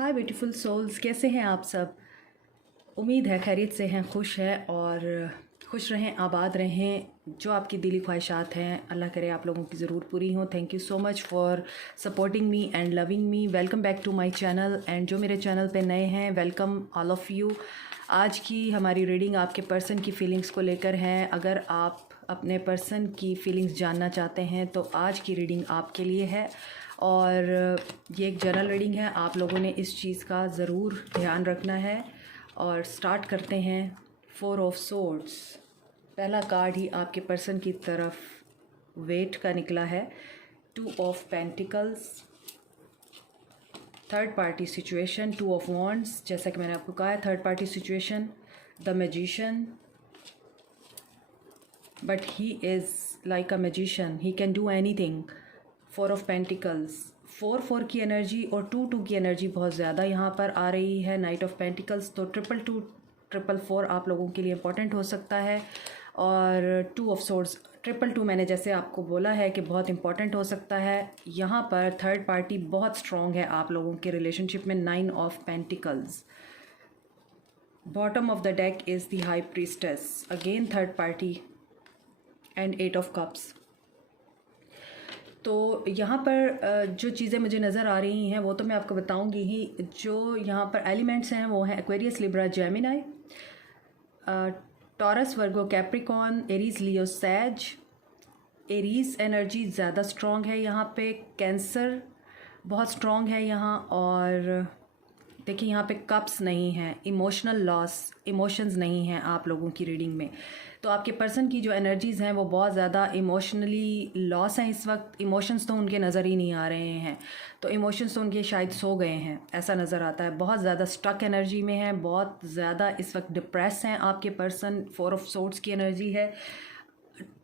हाय beautiful souls, कैसे हैं आप सब। उम्मीद है खैरियत से हैं, खुश हैं और खुश रहें, आबाद रहें। जो आपकी दिली ख्वाहिशात हैं अल्लाह करे आप लोगों की ज़रूर पूरी हों। Thank you so much for supporting me and loving me. Welcome back to my channel and जो मेरे चैनल पे नए हैं, वेलकम ऑल ऑफ़ यू। आज की हमारी रीडिंग आपके पर्सन की फ़ीलिंग्स को लेकर है। अगर आप अपने पर्सन की फ़ीलिंग्स जानना चाहते हैं तो आज की रीडिंग आपके लिए है और ये एक जनरल रीडिंग है। आप लोगों ने इस चीज़ का ज़रूर ध्यान रखना है और स्टार्ट करते हैं। 4 ऑफ सोर्ड्स, पहला कार्ड ही आपके पर्सन की तरफ वेट का निकला है। 2 of pentacles, third party situation. 2 of wands, जैसा कि मैंने आपको कहा है third party situation. The magician, but he is like a magician, he can do anything. 4 of pentacles, 4 की एनर्जी और 2 की एनर्जी बहुत ज़्यादा यहाँ पर आ रही है। नाइट ऑफ पेंटिकल्स, तो 2 4 आप लोगों के लिए इम्पोर्टेंट हो सकता है। और 2 ऑफ सोर्ड्स, 2 मैंने जैसे आपको बोला है कि बहुत इंपॉर्टेंट हो सकता है। यहाँ पर थर्ड पार्टी बहुत स्ट्रॉन्ग है आप लोगों के रिलेशनशिप में। 9 of pentacles, bottom of the deck is the high priestess, again third party and 8 of cups. तो यहाँ पर जो चीज़ें मुझे नज़र आ रही हैं वो तो मैं आपको बताऊँगी ही। जो यहाँ पर एलिमेंट्स हैं वो हैं Aquarius, Libra, Gemini, Taurus, Virgo, Capricorn, Aries, Leo, Sag. Aries energy ज़्यादा स्ट्रॉन्ग है यहाँ पे। कैंसर बहुत स्ट्रॉन्ग है यहाँ। और देखिए यहाँ पे कप्स नहीं हैं, इमोशनल लॉस, इमोशंस नहीं हैं आप लोगों की रीडिंग में। तो आपके पर्सन की जो एनर्जीज़ हैं वो बहुत ज़्यादा इमोशनली लॉस हैं इस वक्त। इमोशंस तो उनके नज़र ही नहीं आ रहे हैं, तो इमोशंस तो उनके शायद सो गए हैं, ऐसा नज़र आता है। बहुत ज़्यादा स्टक एनर्जी में है, बहुत ज़्यादा इस वक्त डिप्रेस हैं आपके पर्सन। 4 ऑफ सोर्ड्स की एनर्जी है।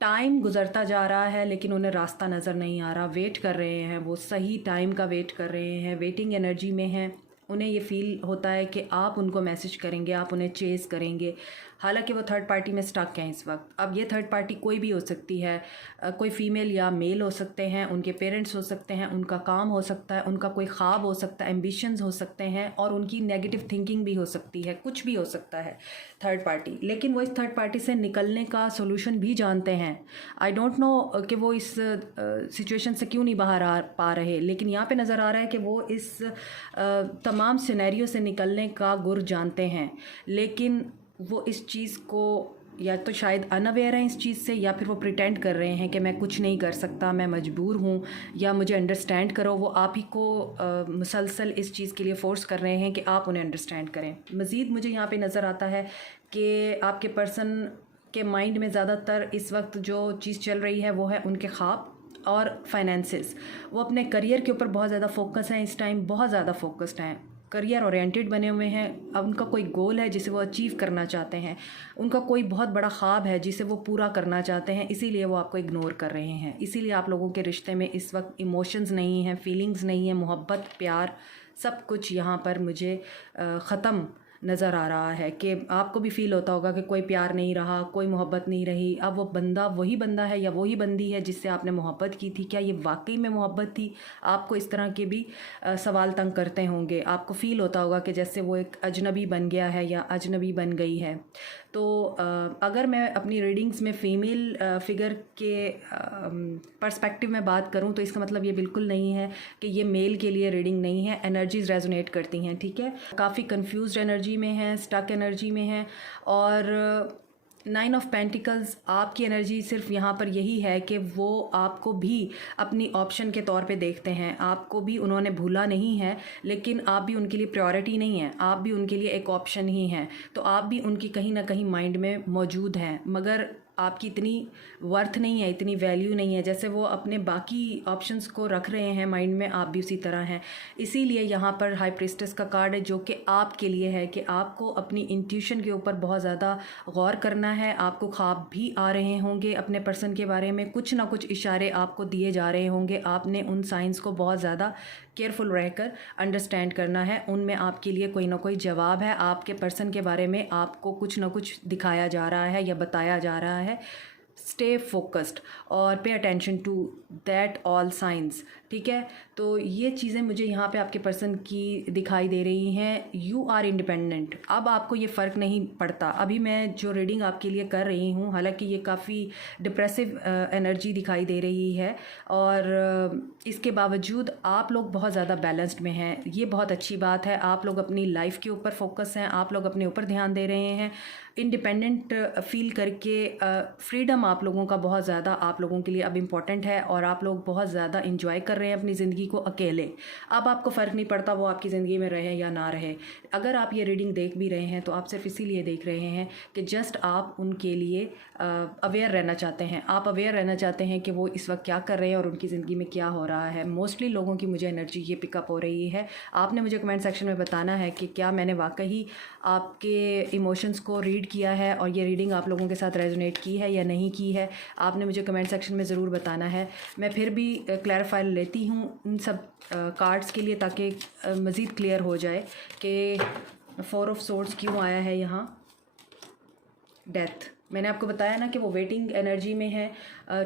टाइम गुजरता जा रहा है लेकिन उन्हें रास्ता नज़र नहीं आ रहा। वेट कर रहे हैं, वो सही टाइम का वेट कर रहे हैं, वेटिंग एनर्जी में हैं। उन्हें ये फ़ील होता है कि आप उनको मैसेज करेंगे, आप उन्हें चेज़ करेंगे। हालांकि वो थर्ड पार्टी में स्टक हैं इस वक्त। अब ये थर्ड पार्टी कोई भी हो सकती है, कोई फीमेल या मेल हो सकते हैं, उनके पेरेंट्स हो सकते हैं, उनका काम हो सकता है, उनका कोई ख्वाब हो सकता है, एम्बिशंस हो सकते हैं और उनकी नेगेटिव थिंकिंग भी हो सकती है, कुछ भी हो सकता है थर्ड पार्टी। लेकिन वो इस थर्ड पार्टी से निकलने का सोल्यूशन भी जानते हैं। आई डोंट नो कि वो इस सिचुएशन से क्यों नहीं बाहर आ पा रहे, लेकिन यहाँ पे नज़र आ रहा है कि वो इस तमाम सिनेरियो से निकलने का गुर जानते हैं। लेकिन वो इस चीज़ को या तो शायद अनअवेयर हैं इस चीज़ से, या फिर वो प्रिटेंड कर रहे हैं कि मैं कुछ नहीं कर सकता, मैं मजबूर हूँ, या मुझे अंडरस्टैंड करो। वो आप ही को मुसलसल इस चीज़ के लिए फ़ोर्स कर रहे हैं कि आप उन्हें अंडरस्टैंड करें। मज़ीद मुझे यहाँ पे नज़र आता है कि आपके पर्सन के माइंड में ज़्यादातर इस वक्त जो चीज़ चल रही है वो है उनके ख्वाब और फाइनेंसेस। वो अपने करियर के ऊपर बहुत ज़्यादा फोकस हैं इस टाइम, बहुत ज़्यादा फोकस्ड हैं, करियर ओरिएंटेड बने हुए हैं। अब उनका कोई गोल है जिसे वो अचीव करना चाहते हैं, उनका कोई बहुत बड़ा ख्वाब है जिसे वो पूरा करना चाहते हैं, इसीलिए वो आपको इग्नोर कर रहे हैं। इसीलिए आप लोगों के रिश्ते में इस वक्त इमोशंस नहीं हैं, फीलिंग्स नहीं है, मोहब्बत, प्यार, सब कुछ यहाँ पर मुझे ख़त्म नज़र आ रहा है। कि आपको भी फ़ील होता होगा कि कोई प्यार नहीं रहा, कोई मोहब्बत नहीं रही। अब वो बंदा वही बंदा है या वही बंदी है जिससे आपने मोहब्बत की थी, क्या ये वाकई में मोहब्बत थी? आपको इस तरह के भी सवाल तंग करते होंगे। आपको फ़ील होता होगा कि जैसे वो एक अजनबी बन गया है या अजनबी बन गई है। तो अगर मैं अपनी रीडिंग्स में फ़ीमेल फिगर के पर्सपेक्टिव में बात करूं तो इसका मतलब ये बिल्कुल नहीं है कि ये मेल के लिए रीडिंग नहीं है। एनर्जीज़ रेजोनेट करती हैं, ठीक है। काफ़ी कंफ्यूज्ड एनर्जी में है, स्टक एनर्जी में है। और 9 ऑफ पेंटिकल्स, आपकी एनर्जी सिर्फ यहाँ पर यही है कि वो आपको भी अपनी ऑप्शन के तौर पे देखते हैं, आपको भी उन्होंने भूला नहीं है, लेकिन आप भी उनके लिए प्रायोरिटी नहीं है, आप भी उनके लिए एक ऑप्शन ही हैं। तो आप भी उनकी कहीं ना कहीं माइंड में मौजूद हैं, मगर आपकी इतनी वर्थ नहीं है, इतनी वैल्यू नहीं है। जैसे वो अपने बाकी ऑप्शंस को रख रहे हैं माइंड में, आप भी उसी तरह हैं। इसीलिए यहाँ पर हाई प्रीस्टेस का कार्ड है जो कि आपके लिए है कि आपको अपनी इंट्यूशन के ऊपर बहुत ज़्यादा गौर करना है। आपको ख्वाब भी आ रहे होंगे अपने पर्सन के बारे में, कुछ ना कुछ इशारे आपको दिए जा रहे होंगे। आपने उन साइंस को बहुत ज़्यादा केयरफुल रहकर अंडरस्टैंड करना है। उनमें आपके लिए कोई ना कोई जवाब है। आपके पर्सन के बारे में आपको कुछ ना कुछ दिखाया जा रहा है या बताया जा रहा है। स्टे फोकस्ड और pay attention to that all science. ठीक है। तो ये चीज़ें मुझे यहाँ पे आपके पर्सन की दिखाई दे रही हैं। You are independent. अब आपको ये फ़र्क नहीं पड़ता। अभी मैं जो रीडिंग आपके लिए कर रही हूँ, हालांकि ये काफ़ी डिप्रेसिव एनर्जी दिखाई दे रही है, और इसके बावजूद आप लोग बहुत ज़्यादा बैलेंस्ड में हैं। ये बहुत अच्छी बात है। आप लोग अपनी लाइफ के ऊपर फोकस हैं, आप लोग अपने ऊपर ध्यान दे रहे हैं, इंडिपेंडेंट फील करके। फ्रीडम आप लोगों का बहुत ज़्यादा आप लोगों के लिए अब इम्पॉर्टेंट है, और आप लोग बहुत ज़्यादा इंजॉय कर रहे हैं अपनी ज़िंदगी को अकेले। अब आपको फ़र्क नहीं पड़ता वो आपकी ज़िंदगी में रहे या ना रहे। अगर आप ये रीडिंग देख भी रहे हैं तो आप सिर्फ इसीलिए देख रहे हैं कि जस्ट आप उनके लिए अवेयर रहना चाहते हैं। आप अवेयर रहना चाहते हैं कि वो इस वक्त क्या कर रहे हैं और उनकी ज़िंदगी में क्या हो रहा है। मोस्टली लोगों की मुझे एनर्जी ये पिकअप हो रही है। आपने मुझे कमेंट सेक्शन में बताना है कि क्या मैंने वाकई आपके इमोशंस को रीड किया है और ये रीडिंग आप लोगों के साथ रेजोनेट की है या नहीं की है। आपने मुझे कमेंट सेक्शन में ज़रूर बताना है। मैं फिर भी क्लैरिफाई लेती हूँ उन सब कार्ड्स के लिए, ताकि मज़ीद क्लियर हो जाए कि 4 ऑफ सोर्ड्स क्यों आया है यहाँ। डेथ, मैंने आपको बताया ना कि वो वेटिंग एनर्जी में है,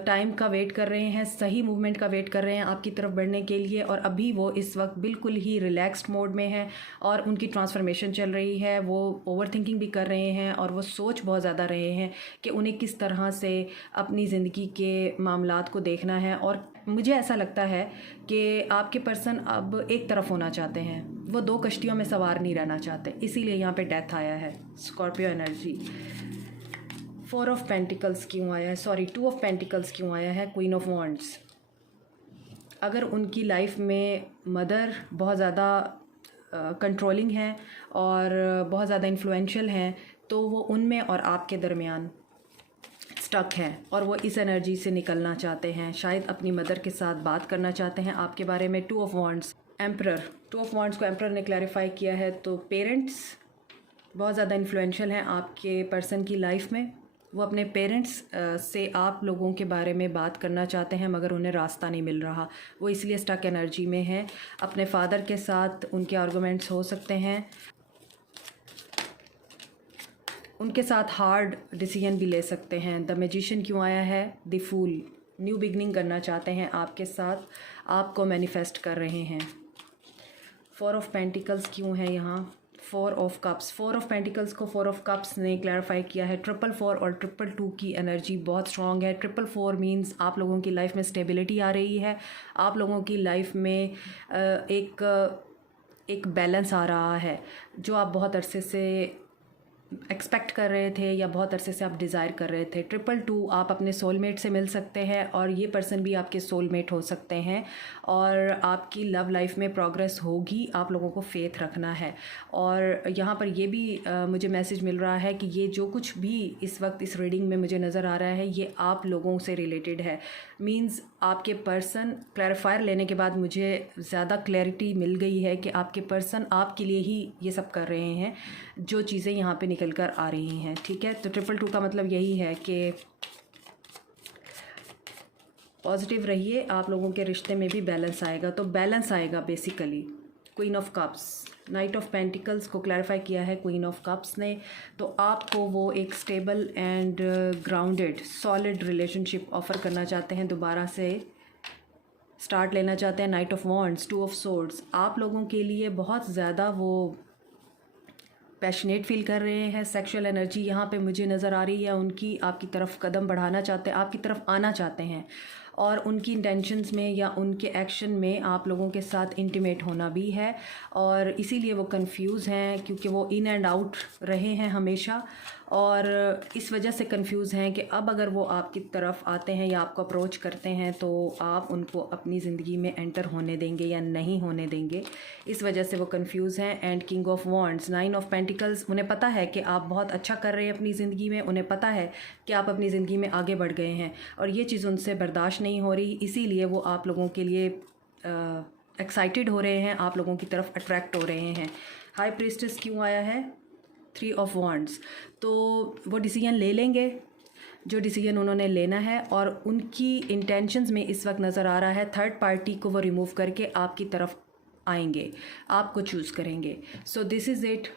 टाइम का वेट कर रहे हैं, सही मूवमेंट का वेट कर रहे हैं आपकी तरफ बढ़ने के लिए। और अभी वो इस वक्त बिल्कुल ही रिलैक्स्ड मोड में है और उनकी ट्रांसफॉर्मेशन चल रही है। वो ओवर थिंकिंग भी कर रहे हैं और वो सोच बहुत ज़्यादा रहे हैं कि उन्हें किस तरह से अपनी ज़िंदगी के मामलात को देखना है। और मुझे ऐसा लगता है कि आपके पर्सन अब एक तरफ होना चाहते हैं, वो 2 कश्तियों में सवार नहीं रहना चाहते, इसीलिए यहाँ पे डेथ आया है। Scorpio energy. 4 ऑफ पेंटिकल्स क्यों आया है, सॉरी 2 ऑफ पेंटिकल्स क्यों आया है। Queen of wands. अगर उनकी लाइफ में मदर बहुत ज़्यादा कंट्रोलिंग है और बहुत ज़्यादा इन्फ्लुएंशियल हैं, तो वो उनमें और आपके दरमियान स्टक है और वो इस एनर्जी से निकलना चाहते हैं। शायद अपनी मदर के साथ बात करना चाहते हैं आपके बारे में। 2 of wands, emperor. 2 of wands को एम्परर ने क्लैरिफाई किया है। तो पेरेंट्स बहुत ज़्यादा इन्फ्लुएंशियल हैं आपके पर्सन की लाइफ में। वो अपने पेरेंट्स से आप लोगों के बारे में बात करना चाहते हैं, मगर उन्हें रास्ता नहीं मिल रहा। वो इसलिए स्टक एनर्जी में है। अपने फादर के साथ उनके आर्गूमेंट्स हो सकते हैं, उनके साथ हार्ड डिसीजन भी ले सकते हैं। द मैजिशियन क्यों आया है। द फूल, न्यू बिगनिंग करना चाहते हैं आपके साथ, आपको मैनिफेस्ट कर रहे हैं। 4 ऑफ पेंटिकल्स क्यों है यहाँ। 4 ऑफ कप्स। 4 ऑफ पेंटिकल्स को 4 ऑफ कप्स ने क्लैरिफाई किया है। 444 और 222 की एनर्जी बहुत स्ट्रॉन्ग है। 444 मीन्स आप लोगों की लाइफ में स्टेबिलिटी आ रही है, आप लोगों की लाइफ में एक बैलेंस आ रहा है जो आप बहुत अरसे से एक्सपेक्ट कर रहे थे या बहुत अरसे से आप डिज़ायर कर रहे थे। 222 आप अपने सोलमेट से मिल सकते हैं और ये पर्सन भी आपके सोलमेट हो सकते हैं और आपकी लव लाइफ में प्रोग्रेस होगी। आप लोगों को फेथ रखना है। और यहाँ पर ये भी मुझे मैसेज मिल रहा है कि ये जो कुछ भी इस वक्त इस रीडिंग में मुझे नज़र आ रहा है ये आप लोगों से रिलेटेड है। मीन्स आपके पर्सन, क्लैरिफायर लेने के बाद मुझे ज़्यादा क्लैरिटी मिल गई है कि आपके पर्सन आपके लिए ही ये सब कर रहे हैं, जो चीज़ें यहाँ पे निकल कर आ रही हैं। ठीक है, तो 222 का मतलब यही है कि पॉजिटिव रहिए, आप लोगों के रिश्ते में भी बैलेंस आएगा। तो बैलेंस आएगा basically. Queen of cups, night of pentacles को क्लैरिफाई किया है क्वीन ऑफ कप्स ने। तो आपको वो एक stable and grounded solid relationship offer करना चाहते हैं, दोबारा से स्टार्ट लेना चाहते हैं। Night of wands, 2 of swords, आप लोगों के लिए बहुत ज़्यादा वो पैशनेट फील कर रहे हैं। सेक्सुअल एनर्जी यहाँ पे मुझे नज़र आ रही है उनकी, आपकी तरफ कदम बढ़ाना चाहते हैं, आपकी तरफ आना चाहते हैं और उनकी इंटेंशंस में या उनके एक्शन में आप लोगों के साथ इंटीमेट होना भी है। और इसीलिए वो कंफ्यूज हैं क्योंकि वो इन एंड आउट रहे हैं हमेशा और इस वजह से कंफ्यूज हैं कि अब अगर वो आपकी तरफ आते हैं या आपको अप्रोच करते हैं तो आप उनको अपनी ज़िंदगी में एंटर होने देंगे या नहीं होने देंगे। इस वजह से वो कंफ्यूज हैं। And king of wands, 9 of pentacles, उन्हें पता है कि आप बहुत अच्छा कर रहे हैं अपनी ज़िंदगी में, उन्हें पता है कि आप अपनी ज़िंदगी में आगे बढ़ गए हैं और ये चीज़ उनसे बर्दाश्त नहीं हो रही, इसीलिए वो आप लोगों के लिए एक्साइटेड हो रहे हैं, आप लोगों की तरफ अट्रैक्ट हो रहे हैं। हाई प्रीस्टेस क्यों आया है। 3 ऑफ वॉन्ड्स, तो वो डिसीजन ले लेंगे जो डिसीजन उन्होंने लेना है और उनकी इंटेंशंस में इस वक्त नज़र आ रहा है थर्ड पार्टी को वो रिमूव करके आपकी तरफ आएंगे, आपको चूज़ करेंगे। So this is it.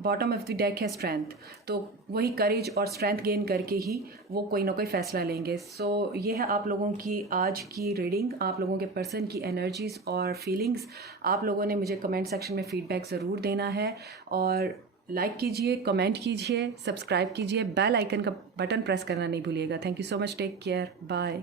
Bottom of the deck है स्ट्रेंथ, तो वही करेज और स्ट्रेंथ गेन करके ही वो कोई ना कोई फ़ैसला लेंगे। सो ये है आप लोगों की आज की रीडिंग, आप लोगों के पर्सन की एनर्जीज़ और फीलिंग्स। आप लोगों ने मुझे कमेंट सेक्शन में फ़ीडबैक ज़रूर देना है, और लाइक कीजिए, कमेंट कीजिए, सब्सक्राइब कीजिए, बेल आइकन का बटन प्रेस करना नहीं भूलिएगा। Thank you so much, take care, bye.